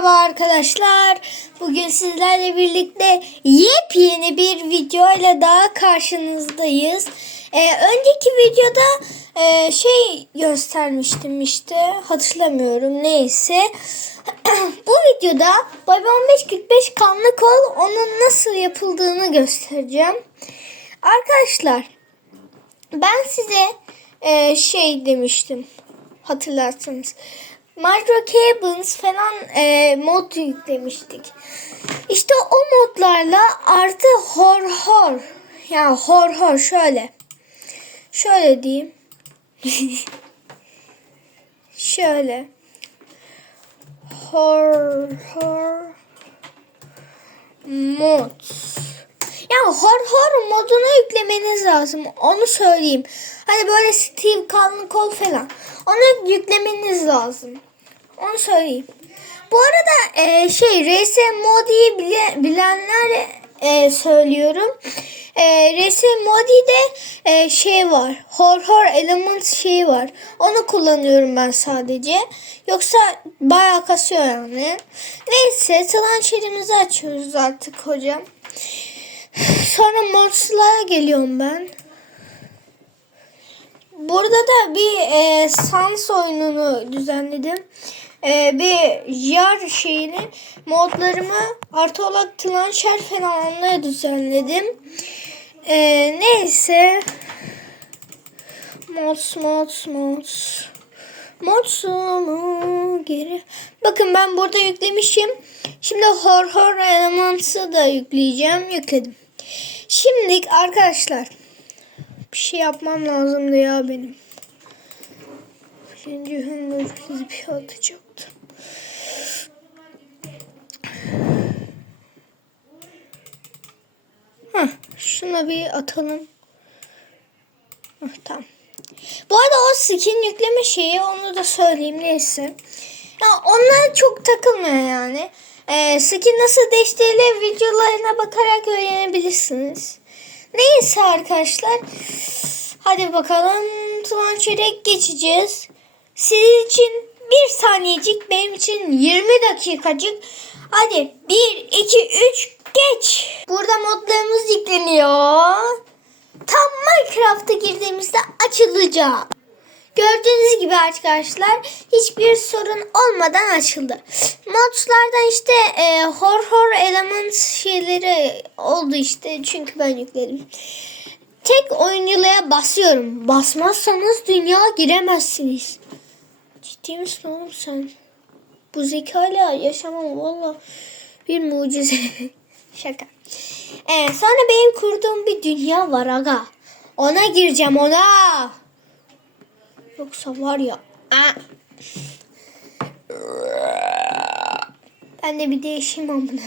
Merhaba arkadaşlar. Bugün sizlerle birlikte yepyeni bir video ile daha karşınızdayız. Ee, önceki videoda e, şey göstermiştim işte hatırlamıyorum neyse. Bu videoda Bobby 1545 kanlı kol onun nasıl yapıldığını göstereceğim. Arkadaşlar ben size e, şey demiştim hatırlarsınız. Micro Cables falan e, mod yüklemiştik. İşte o modlarla artı hor hor. Yani hor hor şöyle. Şöyle diyeyim. şöyle. Hor hor mod. Ya hor hor modunu yüklemeniz lazım. Onu söyleyeyim. Hani böyle Steve kalın kol falan. Onu yüklemeniz lazım. Onu söyleyeyim. Bu arada e, şey RS Modi'yi bile, bilenler e, söylüyorum. E, RS Modi'de e, şey var. Hor Hor Element şeyi var. Onu kullanıyorum ben sadece. Yoksa bayağı kasıyor yani. Neyse transferimizi açıyoruz artık hocam. Sonra modslara geliyorum ben. Burada da bir e, Sans oyununu düzenledim. E, bir jar şeyini modlarımı artı olarak Tlanşer falan onları düzenledim. E, neyse. Mods mods mods. Mods'umu geri. Bakın ben burada yüklemişim. Şimdi Hor Hor Elements'ı da yükleyeceğim. Yükledim. Şimdi arkadaşlar bir şey yapmam lazımdı ya benim. Birinci hüngür bir atacaktım. Heh, şuna bir atalım. Heh, tamam. Bu arada o skin yükleme şeyi onu da söyleyeyim neyse. Ya onlara çok takılmıyor yani. Ee, skin nasıl değiştirilir videolarına bakarak öğrenebilirsiniz. Neyse arkadaşlar. Hadi bakalım transfere geçeceğiz. Sizin için bir saniyecik benim için 20 dakikacık. Hadi 1, 2, 3 geç. Burada modlarımız yükleniyor. Tam Minecraft'a girdiğimizde açılacak. Gördüğünüz gibi arkadaşlar hiçbir sorun olmadan açıldı. Modlardan işte e, hor hor element şeyleri oldu işte çünkü ben yükledim. Tek oyuncuya basıyorum. Basmazsanız dünya giremezsiniz. Ciddi misin oğlum sen? Bu zekayla yaşamam valla bir mucize. Şaka. Evet, sonra benim kurduğum bir dünya var aga. Ona gireceğim ona. Yoksa var ya. Aa. Ben de bir değişeyim amına.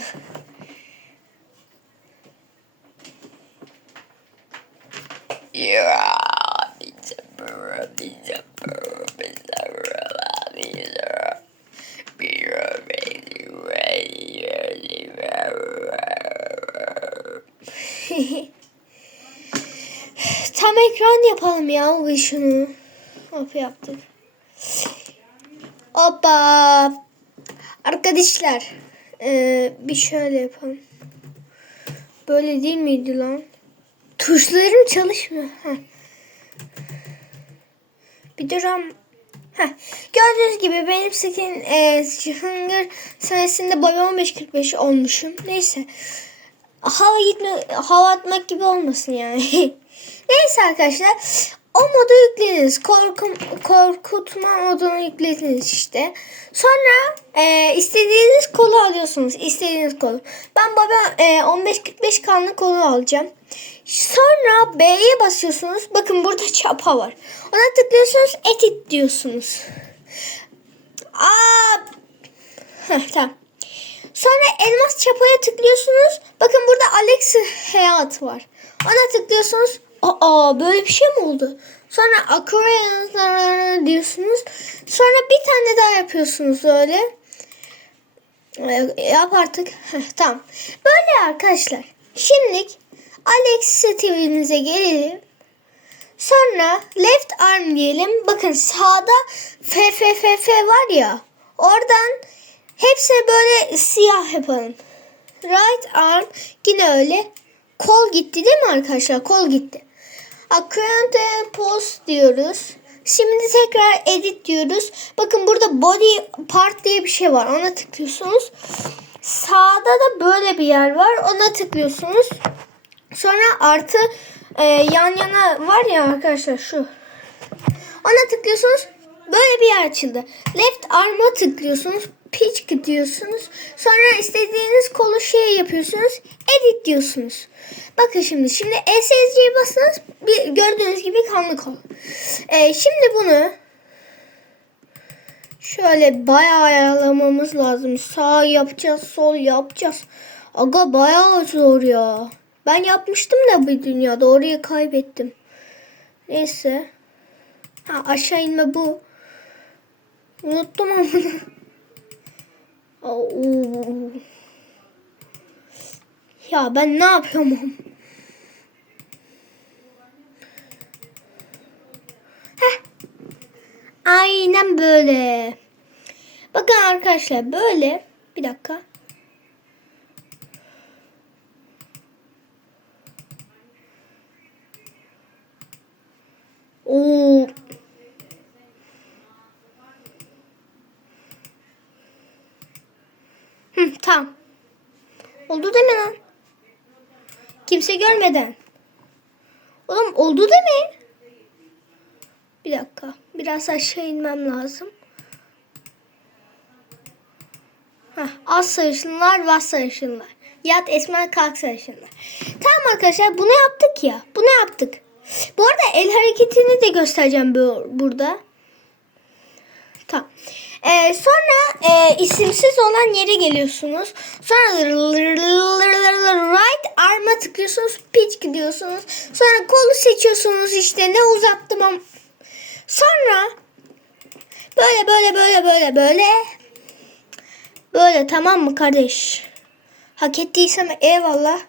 Ya Tam ekran yapalım ya bir şunu. Hop yaptık. Hoppa. Arkadaşlar. eee, bir şöyle yapalım. Böyle değil miydi lan? Tuşlarım çalışmıyor. Heh. Bir duram. Gördüğünüz gibi benim skin e, Hunger senesinde boy 15-45 olmuşum. Neyse. Hava gitme, hava atmak gibi olmasın yani. Neyse arkadaşlar. O modu yüklediniz. Korkum, korkutma modunu yüklediniz işte. Sonra e, istediğiniz kolu alıyorsunuz. İstediğiniz kolu. Ben baba e, 15-45 kanlı kolu alacağım. Sonra B'ye basıyorsunuz. Bakın burada çapa var. Ona tıklıyorsunuz. Edit diyorsunuz. Aa, Heh, tamam. Sonra elmas çapaya tıklıyorsunuz. Bakın burada Alex Hayat var. Ona tıklıyorsunuz. Aa böyle bir şey mi oldu? Sonra Aquarius diyorsunuz. Sonra bir tane daha yapıyorsunuz öyle. Ee, Yap artık. Heh, tamam. Böyle arkadaşlar. Şimdi Alex TV'nize gelelim. Sonra left arm diyelim. Bakın sağda FFFF var ya. Oradan Hepsini böyle siyah yapalım. Right arm yine öyle. Kol gitti değil mi arkadaşlar? Kol gitti. Current post diyoruz. Şimdi tekrar edit diyoruz. Bakın burada body part diye bir şey var. Ona tıklıyorsunuz. Sağda da böyle bir yer var. Ona tıklıyorsunuz. Sonra artı e, yan yana var ya arkadaşlar şu. Ona tıklıyorsunuz. Böyle bir yer açıldı. Left arm'a tıklıyorsunuz. Pitch diyorsunuz. Sonra istediğiniz kolu şey yapıyorsunuz. Edit diyorsunuz. Bakın şimdi. Şimdi ESC'ye basınız. Bir, gördüğünüz gibi kanlı kol. Ee, şimdi bunu şöyle bayağı ayarlamamız lazım. Sağ yapacağız, sol yapacağız. Aga bayağı zor ya. Ben yapmıştım da bir dünyada. Orayı kaybettim. Neyse. Ha aşağı inme bu. Unuttum ama. Ya ben ne yapıyorum? Heh. Aynen böyle. Bakın arkadaşlar böyle. Bir dakika. Oo. Hı, tamam. Oldu deme lan. Kimse görmeden. Oğlum oldu deme. Bir dakika. Biraz aşağı inmem lazım. Heh, az sarışınlar, vaz sarışınlar. Yat, esmer, kalk sarışınlar. Tamam arkadaşlar bunu yaptık ya. Bunu yaptık. Bu arada el hareketini de göstereceğim bu- burada. Tamam. Ee, sonra e, isimsiz olan yere geliyorsunuz. Sonra right arm'a tıklıyorsunuz. Pitch gidiyorsunuz. Sonra kolu seçiyorsunuz işte ne uzattım. Sonra böyle böyle böyle böyle böyle böyle tamam mı kardeş? Hak ettiysem eyvallah.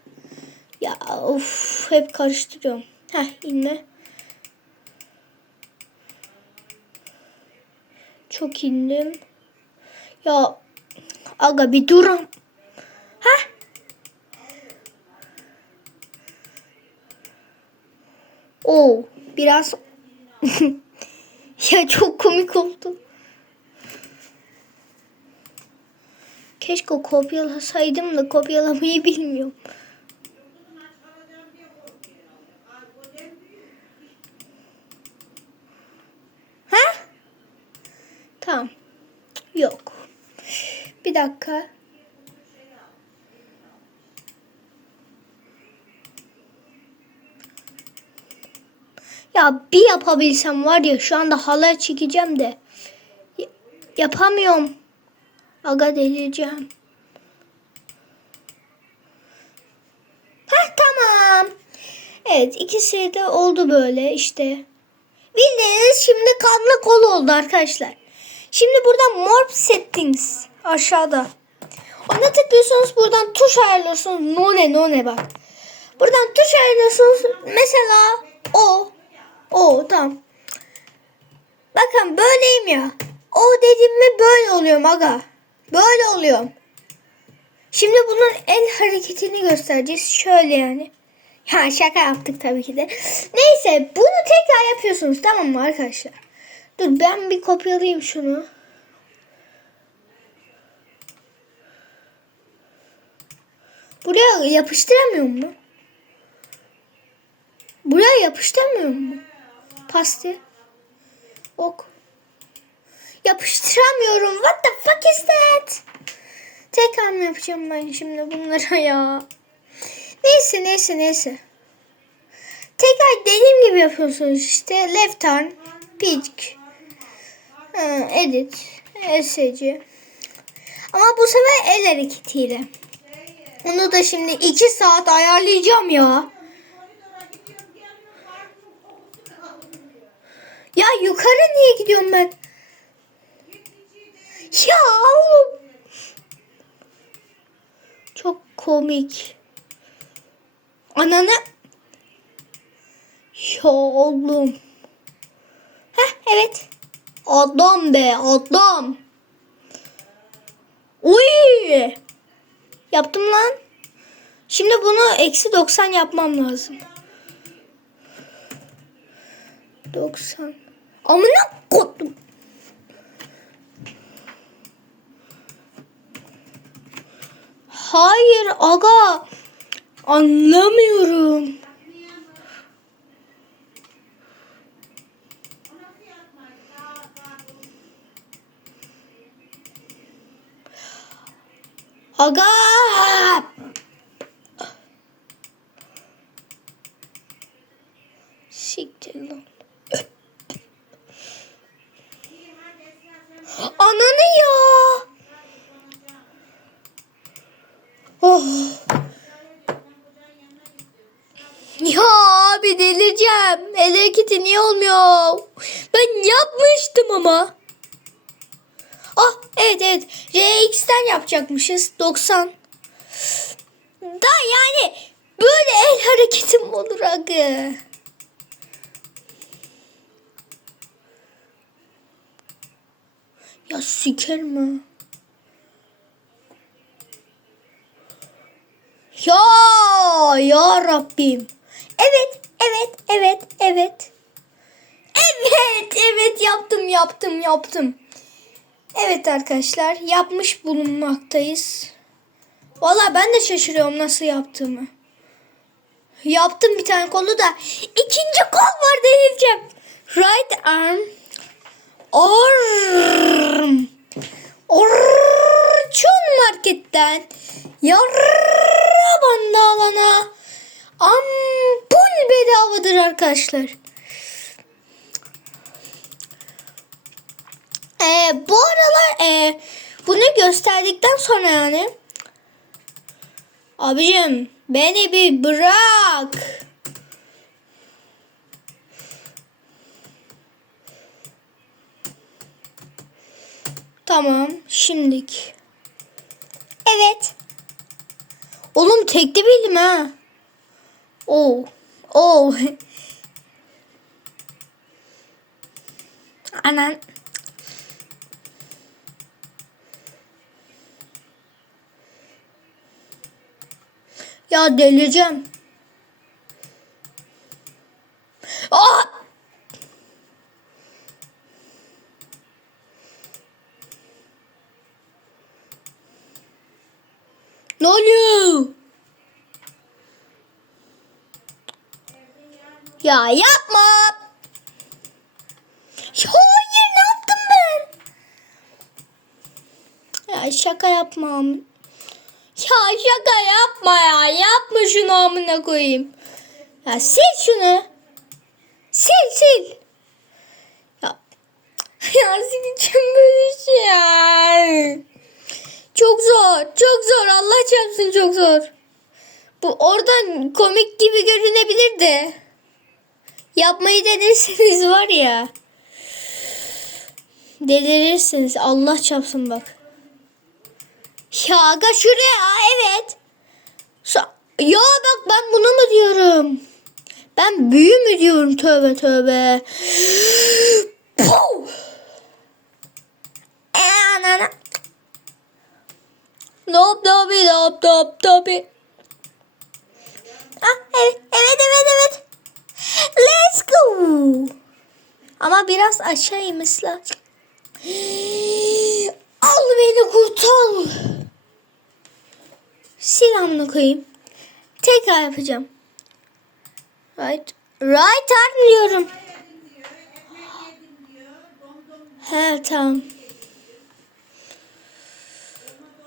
Ya of hep karıştırıyorum. Heh inme. Çok indim. Ya aga bir durun. Ha? Oo biraz ya çok komik oldu. Keşke kopyalasaydım da kopyalamayı bilmiyorum. Ha? Tamam. Yok. Dakika. Ya bir yapabilsem var ya şu anda halay çekeceğim de. Yapamıyorum. Aga delireceğim. Heh tamam. Evet ikisi de oldu böyle işte. Bildiğiniz şimdi kanlı kol oldu arkadaşlar. Şimdi burada morph settings aşağıda. Ona tıklıyorsunuz buradan tuş ayarlıyorsunuz. No ne no ne bak. Buradan tuş ayarlıyorsunuz. Mesela o. O tamam. Bakın böyleyim ya. O dedim mi böyle oluyorum aga. Böyle oluyorum. Şimdi bunun el hareketini göstereceğiz. Şöyle yani. Ha şaka yaptık tabii ki de. Neyse bunu tekrar yapıyorsunuz tamam mı arkadaşlar? Dur ben bir kopyalayayım şunu. Buraya yapıştıramıyor mu? Buraya yapıştıramıyor mu? Pasti. Ok. Yapıştıramıyorum. What the fuck is that? Tekrar mı yapacağım ben şimdi bunlara ya? Neyse neyse neyse. Tekrar dediğim gibi yapıyorsunuz işte. Left arm, pitch, ha, edit, SC. Ama bu sefer el hareketiyle. Onu da şimdi iki saat ayarlayacağım ya. Ya yukarı niye gidiyorum ben? Ya oğlum. Çok komik. Ananı. Ya oğlum. Heh evet. Adam be adam. Böyle. Yaptım lan. Şimdi bunu eksi 90 yapmam lazım. 90. Amına kodum. Hayır aga. Anlamıyorum. Aga. Siktir lan. Ananı ya. Oh. Ya abi delireceğim. El hareketi niye olmuyor? Ben yapmıştım ama. Ah evet evet. RX'ten yapacakmışız. 90. Da yani böyle el hareketim olur aga. Ya siker mi? Ya ya Rabbim. Evet, evet, evet, evet. Evet, evet yaptım, yaptım, yaptım. Evet arkadaşlar, yapmış bulunmaktayız. Valla ben de şaşırıyorum nasıl yaptığımı. Yaptım bir tane kolu da ikinci kol var deneyeceğim. Right arm. Arm. Orçun marketten yarra alana ampul bedavadır arkadaşlar. Ee, bu aralar e, bunu gösterdikten sonra yani abicim beni bir bırak. Tamam şimdilik. Evet. Oğlum tekte bildim ha. Oo. Oo. Anan. Ya delireceğim. Aa! Ne oluyor? Ya yapma. Ya hayır ne yaptım ben? Ya şaka yapmam. Ya şaka yapma ya. Yapma şunu amına koyayım. Ya sil şunu. Sil sil. Ya, ya sileceğim böyle şey ya. Çok zor. Çok zor. Allah çarpsın çok zor. Bu oradan komik gibi görünebilir de. Yapmayı denerseniz var ya. Delirirsiniz. Allah çarpsın bak. Ya aga şuraya evet. Ya bak ben bunu mu diyorum? Ben büyü mü diyorum tövbe tövbe. E, anana. Nop dobi nop nop dobi. Ah evet evet evet evet. Let's go. Ama biraz aşağı inmesi. Al beni kurtar. Silahını koyayım. Tekrar yapacağım. Right. Right arm diyorum. He tamam.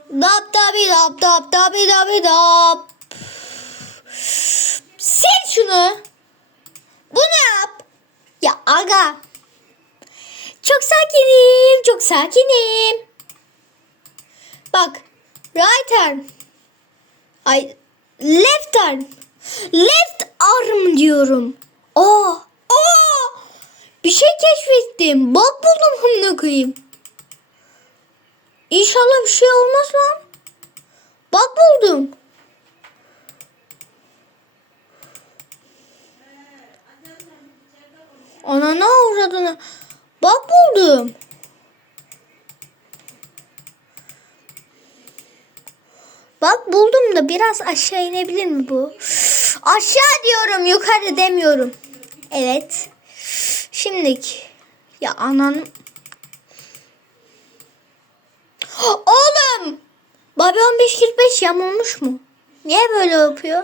Dap dabi dap dap dabi dabi dap. Sil şunu. Bunu yap. Ya aga. Çok sakinim, çok sakinim. Bak, right arm. Ay, left arm. Left arm diyorum. Aa, aa. Bir şey keşfettim. Bak buldum amına koyayım. İnşallah bir şey olmaz lan. Bak buldum. Anana uğradığını. Bak buldum. Bak buldum da biraz aşağı inebilir mi bu? Aşağı diyorum yukarı demiyorum. Evet. Şimdiki. Ya ananım. Oğlum. Babi 1545 yamulmuş mu? Niye böyle yapıyor?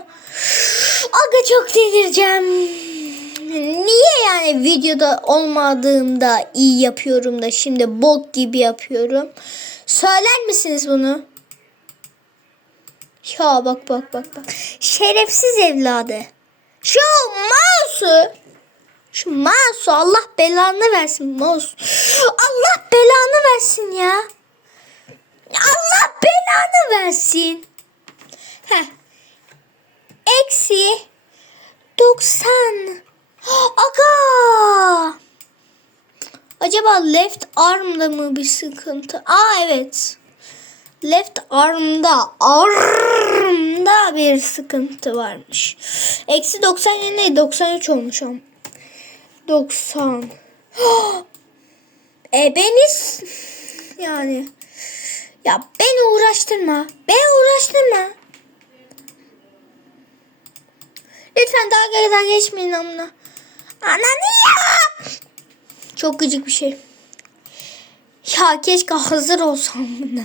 Aga çok delireceğim. Niye yani videoda olmadığımda iyi yapıyorum da şimdi bok gibi yapıyorum? Söyler misiniz bunu? Ya bak bak bak bak. Şerefsiz evladı. Şu mouse'u şu mouse Allah belanı versin mouse. Allah belanı versin ya. Allah belanı versin. Heh. Eksi 90. Aga. Acaba left arm'da mı bir sıkıntı? Aa evet. Left arm'da arm'da bir sıkıntı varmış. Eksi 90 yerine 93 olmuş ama. 90. e beni s- yani ya beni uğraştırma. Beni uğraştırma. Lütfen dalgadan geçmeyin amına. Ananı ya. Çok gıcık bir şey. Ya keşke hazır olsam buna.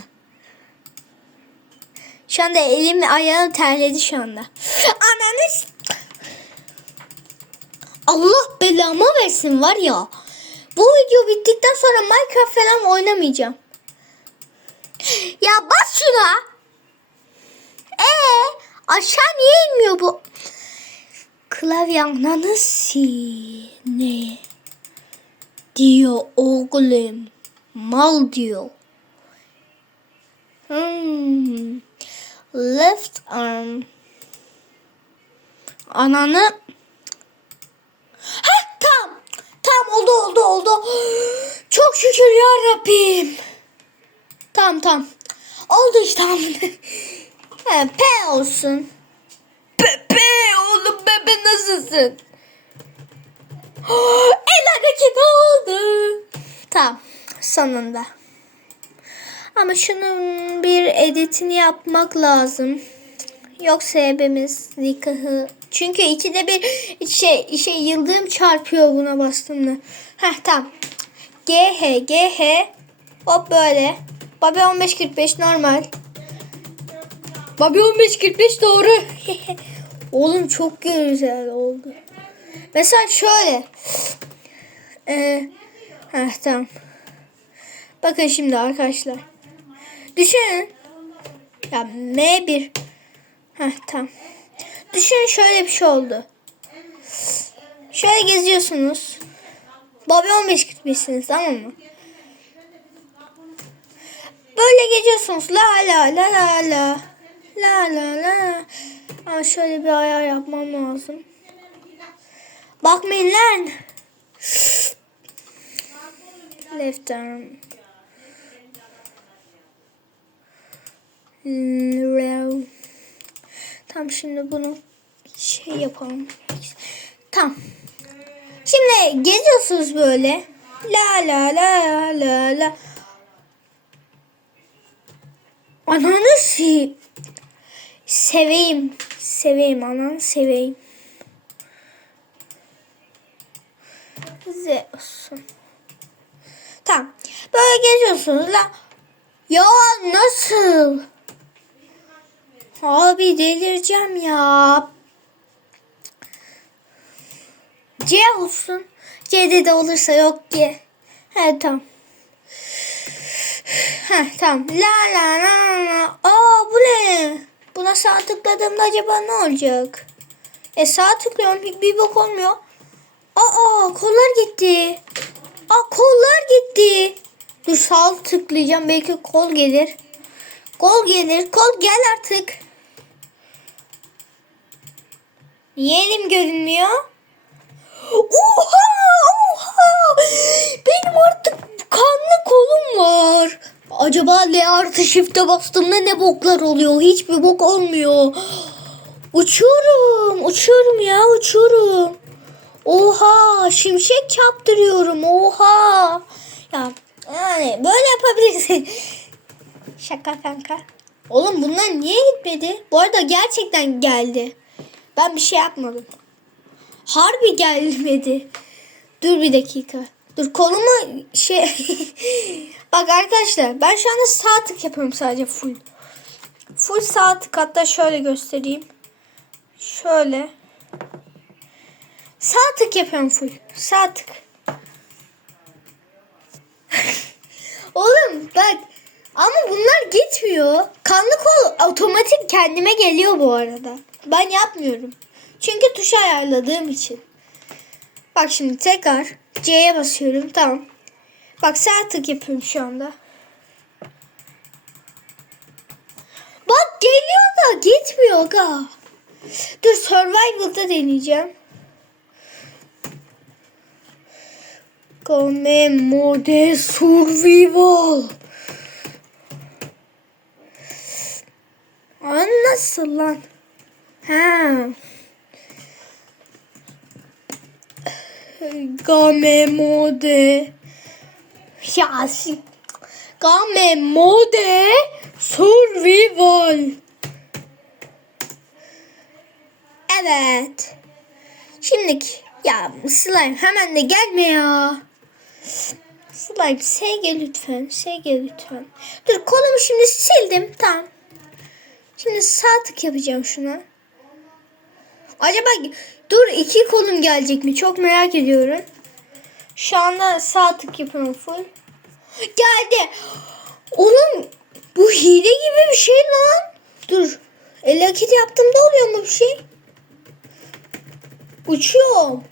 Şu anda elim ayağım terledi şu anda. Ananı Allah belamı versin var ya. Bu video bittikten sonra Minecraft falan oynamayacağım. Ya bas şuna. Ee, aşağı niye inmiyor bu? Klavye ananı ne diyor oğlum. Mal diyor. Hmm. Left arm. Ananı. Ha tam. Tam oldu oldu oldu. Çok şükür ya Rabbim. Tamam tamam. Oldu işte. He, P olsun. Pepe oğlum bebe nasılsın? El hareketi oldu. Tamam. Sonunda. Ama şunun bir editini yapmak lazım. Yoksa hepimiz nikahı... Çünkü ikide bir şey, şey yıldırım çarpıyor buna bastığımda. Heh tamam. GH, GH. Hop böyle. Babi 1545 normal. Babi 1545 doğru. Oğlum çok güzel oldu. Mesela şöyle. Ee, heh, tamam. Bakın şimdi arkadaşlar. Düşünün. Ya M1. Heh, tamam. Düşünün şöyle bir şey oldu. Şöyle geziyorsunuz. Bobby 15 gitmişsiniz tamam mı? Böyle geziyorsunuz. La la la la la. La la la. Ama şöyle bir ayar yapmam lazım. Bakmayın lan. Left arm. Tam şimdi bunu şey yapalım. Tam. Şimdi geziyorsunuz böyle. La la la la la. Ananı si seveyim. Seveyim ananı seveyim. Zeus. Tamam. Böyle geziyorsunuz la. Ya nasıl? Abi delireceğim ya. C olsun. C'de de olursa yok ki. He tamam. He tamam. La la la la. Aa bu ne? Buna sağ tıkladığımda acaba ne olacak? E sağ tıklıyorum bir, bir bok olmuyor. Aa kollar gitti. Aa kollar gitti. Dur sağ tıklayacağım belki kol gelir. Kol gelir. Kol gel artık. Niye elim görünmüyor? Oha! Oha! Benim artık kanlı kolum var. Acaba L artı shift'e bastığımda ne boklar oluyor? Hiçbir bok olmuyor. Uçuyorum. Uçuyorum ya uçuyorum. Oha şimşek çaptırıyorum. Oha. Ya yani böyle yapabilirsin. Şaka kanka. Oğlum bunlar niye gitmedi? Bu arada gerçekten geldi. Ben bir şey yapmadım. Harbi gelmedi. Dur bir dakika. Dur kolumu şey... Bak arkadaşlar ben şu anda sağ tık yapıyorum sadece full. Full sağ tık hatta şöyle göstereyim. Şöyle. Sağ tık yapıyorum full. Sağ tık. Oğlum bak ama bunlar gitmiyor. Kanlı kol otomatik kendime geliyor bu arada. Ben yapmıyorum. Çünkü tuş ayarladığım için. Bak şimdi tekrar C'ye basıyorum. Tamam. Bak sağ tık yapıyorum şu anda. Bak geliyor da gitmiyor ga. Dur survival'da deneyeceğim. Game mode survival. Aa, lan? Ha. Game mode. Ya si- Game mode survival. Evet. Şimdi ya slime hemen de gelme ya. Slime SG lütfen. SG lütfen. Dur kolumu şimdi sildim. Tamam. Şimdi sağ tık yapacağım şuna. Acaba dur iki kolum gelecek mi? Çok merak ediyorum. Şu anda sağ tık yapıyorum full. Geldi. Oğlum bu hile gibi bir şey lan. Dur. El hareketi yaptığımda oluyor mu bir şey? Uçuyorum.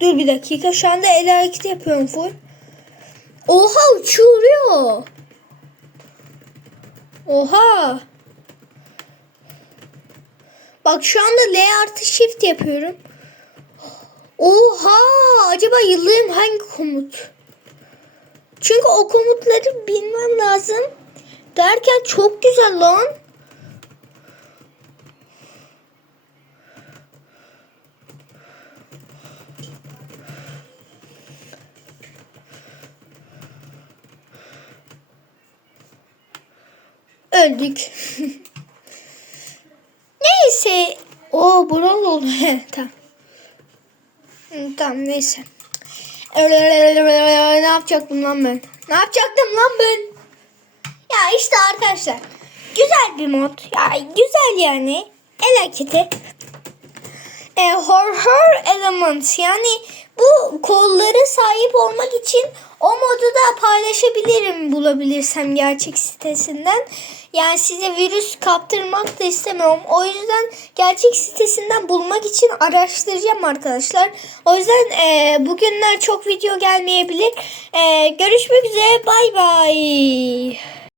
Dur bir dakika. Şu anda el hareketi yapıyorum full. Oha uçuruyor. Oha. Bak şu anda L artı shift yapıyorum. Oha! Acaba yıldayım hangi komut? Çünkü o komutları bilmem lazım. Derken çok güzel lan. Öldük. Neyse. O bronz oldu. tamam. Tamam neyse. Ne yapacaktım lan ben? Ne yapacaktım lan ben? Ya işte arkadaşlar. Güzel bir mod. Ya güzel yani. El hareketi. E, horror element yani bu kollara sahip olmak için o modu da paylaşabilirim bulabilirsem gerçek sitesinden. Yani size virüs kaptırmak da istemiyorum. O yüzden gerçek sitesinden bulmak için araştıracağım arkadaşlar. O yüzden e, bugünler çok video gelmeyebilir. E, görüşmek üzere. Bay bay.